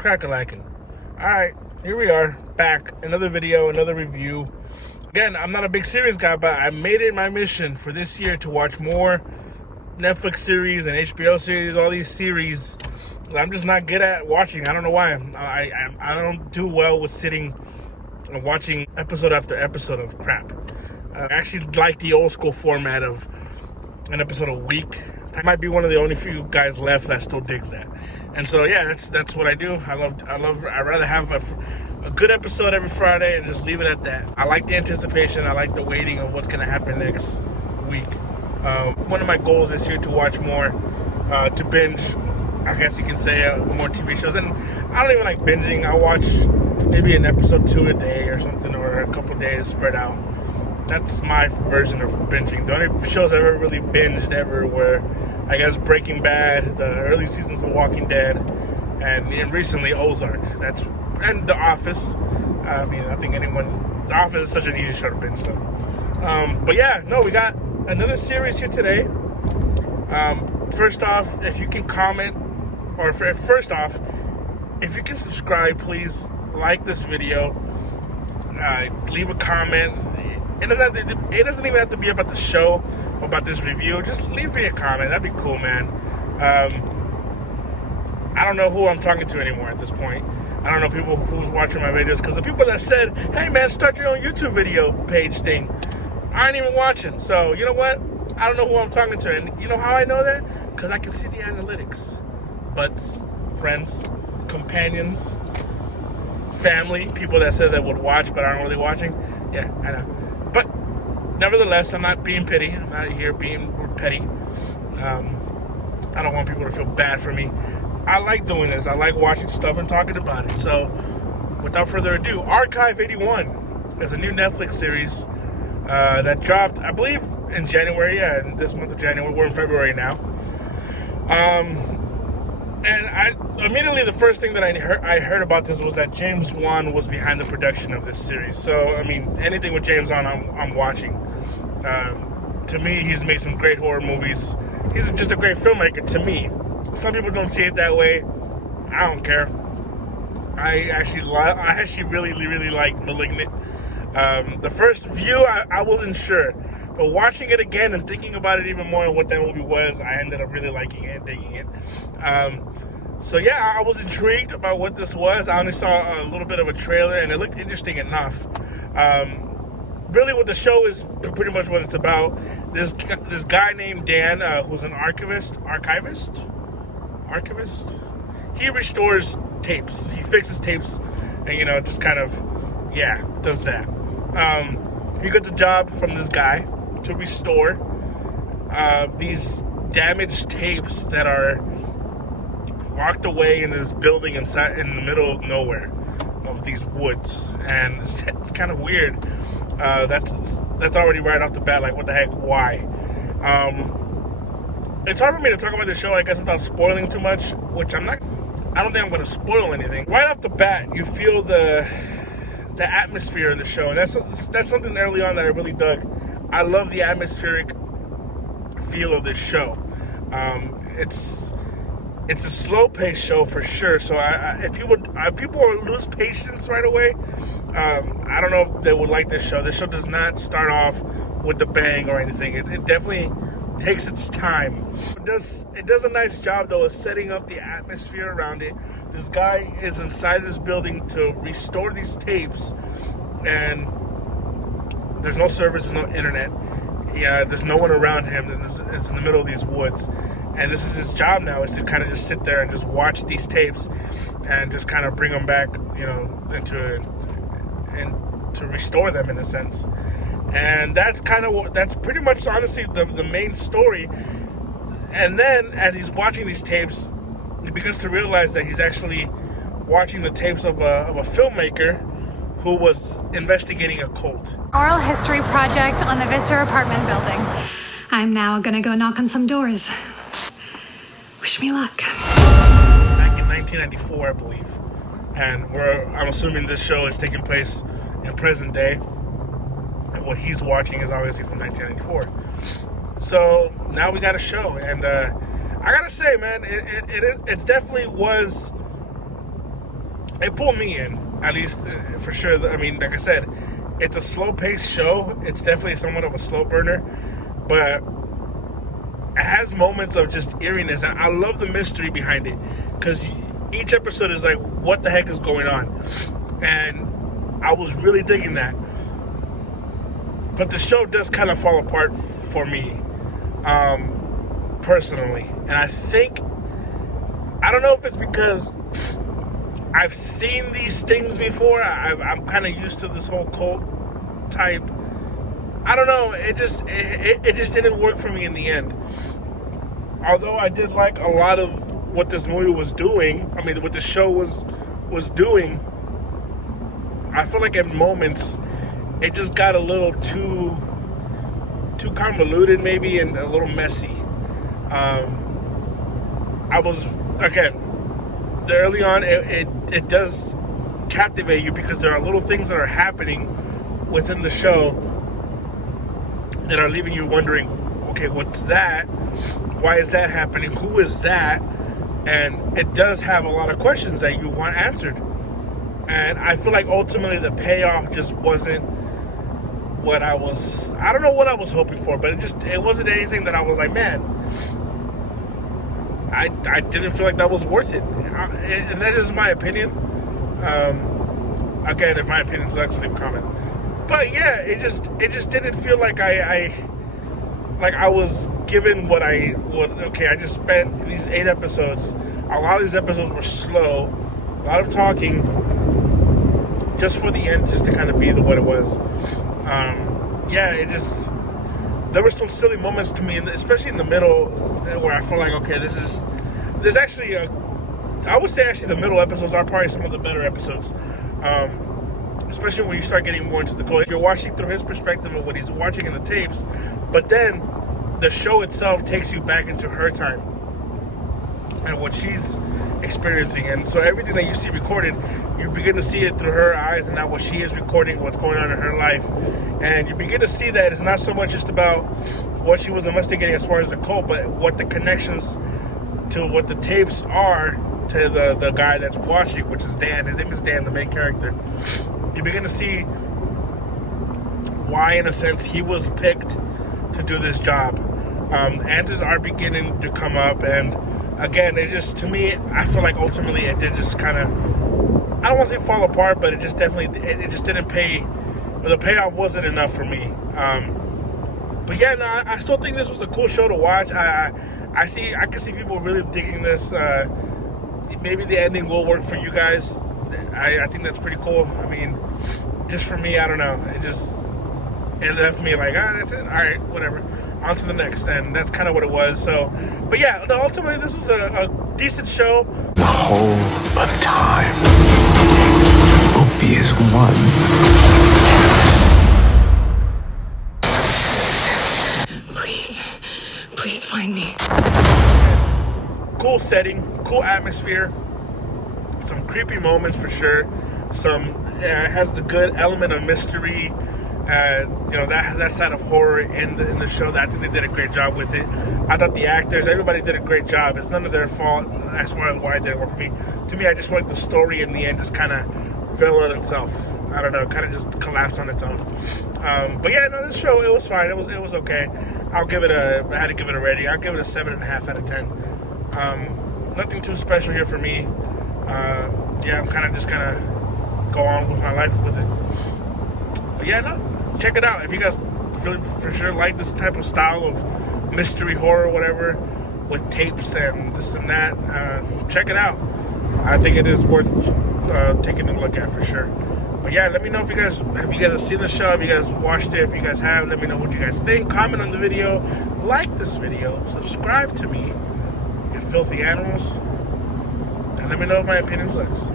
crack-a-lacking? Alright, here we are, back. Another video, another review. Again, I'm not a big series guy, but I made it my mission for this year to watch more Netflix series and HBO series, all these series that I'm just not good at watching. I don't know why. I don't do well with sitting and watching episode after episode of crap. I actually like the old school format of an episode a week. I might be one of the only few guys left that still digs that. And so yeah, that's what I do. I'd rather have a good episode every Friday and just leave it at that. I like the anticipation. I like the waiting of what's gonna happen next week. One of my goals this year to watch more, to binge, I guess you can say, more TV shows. And I don't even like binging. I watch maybe an episode 2 a day or something, or a couple days spread out. That's my version of binging. The only shows I've ever really binged ever were, I guess, Breaking Bad, the early seasons of Walking Dead, and recently Ozark. And The Office. I mean, I think The Office is such an easy show to binge though. But yeah, no, we got another series here today. First off, if you can comment, or first off, if you can subscribe, please like this video, leave a comment. It doesn't even have to be about the show or about this review. Just leave me a comment. That'd be cool, man. I don't know who I'm talking to anymore at this point. I don't know people who's watching my videos, because the people that said, hey man, start your own YouTube video page thing, I ain't even watching. So you know what? I don't know who I'm talking to. And you know how I know that? Because I can see the analytics. Butts, friends, companions, family, people that said they would watch but aren't really watching. Yeah, I know. But nevertheless, I'm not being petty. I'm not here being petty. I don't want people to feel bad for me. I like doing this. I like watching stuff and talking about it. So without further ado, Archive 81 is a new Netflix series that dropped, I believe, in January. Yeah, in this month of January. We're in February now. And immediately the first thing that I heard about this was that James Wan was behind the production of this series. So I mean, anything with James Wan, I'm watching. To me, he's made some great horror movies. He's just a great filmmaker to me. Some people don't see it that way. I don't care. I actually really like Malignant. The first view, I wasn't sure. But watching it again and thinking about it even more and what that movie was, I ended up really liking it and digging it. So yeah, I was intrigued about what this was. I only saw a little bit of a trailer and it looked interesting enough. Really what the show is pretty much what it's about. This guy named Dan, who's an archivist. He restores tapes. He fixes tapes and, just kind of, yeah, does that. He got the job from this guy to restore these damaged tapes that are locked away in this building in the middle of nowhere, of these woods. And it's kind of weird. That's already right off the bat, like, what the heck, why? It's hard for me to talk about the show, I guess, without spoiling too much, which I don't think I'm going to spoil anything. Right off the bat, you feel the atmosphere of the show, and that's something early on that I really dug. I love the atmospheric feel of this show. It's a slow-paced show for sure. So if people lose patience right away, I don't know if they would like this show. This show does not start off with the bang or anything. It definitely takes its time. It does a nice job though of setting up the atmosphere around it. This guy is inside this building to restore these tapes, and there's no service, there's no internet. Yeah, there's no one around him. It's in the middle of these woods, and this is his job now, is to kind of just sit there and just watch these tapes and just kind of bring them back, and to restore them in a sense. And that's pretty much honestly the main story. And then as he's watching these tapes, he begins to realize that he's actually watching the tapes of a filmmaker who was investigating a cult. Oral history project on the Vista apartment building. I'm now gonna go knock on some doors. Wish me luck. Back in 1994, I believe. And I'm assuming this show is taking place in present day. And what he's watching is obviously from 1994. So now we got a show, and I gotta say, man, it definitely was it pulled me in, at least for sure. I mean, like I said, it's a slow-paced show. It's definitely somewhat of a slow burner, but it has moments of just eeriness, and I love the mystery behind it, because each episode is like, what the heck is going on? And I was really digging that. But the show does kind of fall apart for me, personally. And I don't know if it's because I've seen these things before. I'm kind of used to this whole cult type. I don't know. It just didn't work for me in the end. Although I did like a lot of what this movie was doing. I mean, what the show was doing. I feel like at moments it just got a little too convoluted, maybe, and a little messy. I was, again, early on, it does captivate you because there are little things that are happening within the show that are leaving you wondering, okay, what's that? Why is that happening? Who is that? And it does have a lot of questions that you want answered. And I feel like ultimately the payoff just wasn't what I don't know what I was hoping for, but it wasn't anything that I was like, man, I didn't feel like that was worth it. And that is my opinion. Again, if my opinion sucks, leave a comment. But yeah, it just didn't feel like I was given what I just spent these 8 episodes. A lot of these episodes were slow, a lot of talking, just for the end, just to kind of be what it was. There were some silly moments to me, especially in the middle, where I feel like, okay, there's actually I would say actually the middle episodes are probably some of the better episodes. Especially when you start getting more into the cult. You're watching through his perspective of what he's watching in the tapes, but then the show itself takes you back into her time and what she's experiencing. And so everything that you see recorded, you begin to see it through her eyes, and not what she is recording, what's going on in her life. And you begin to see that it's not so much just about what she was investigating as far as the cult, but what the connections to what the tapes are to the guy that's watching, which is Dan. His name is Dan, the main character. You begin to see why, in a sense, he was picked to do this job. Answers are beginning to come up, and again, it just, to me, I feel like ultimately it did just kind of, I don't want to say fall apart, but it just definitely, it just didn't pay, the payoff wasn't enough for me. But yeah, no, I still think this was a cool show to watch. I can see people really digging this. Maybe the ending will work for you guys. I think that's pretty cool. I mean, just for me, I don't know. It left me like, that's it. All right, whatever. On to the next, and that's kind of what it was. So, but yeah, ultimately this was a decent show. The whole of time will be as one. Please find me. Cool setting, cool atmosphere, some creepy moments for sure. It has the good element of mystery. That side of horror in the show. I think they did a great job with it. I thought the actors, everybody did a great job. It's none of their fault as far as why it didn't work for me. To me, I just feel like the story in the end just kind of fell on itself. I don't know, kind of just collapsed on its own. But yeah, no, this show, it was fine. It was okay. I had to give it a rating. I'll give it a 7.5 out of 10. Nothing too special here for me. I'm kind of go on with my life with it. But yeah, no, check it out. If you guys for sure like this type of style of mystery horror, whatever, with tapes and this and that, check it out. I think it is worth taking a look at for sure. But yeah, let me know if you guys have seen the show, if you guys watched it. If you guys have, let me know what you guys think. Comment on the video, like this video, subscribe to me, you filthy animals, and let me know if my opinion sucks.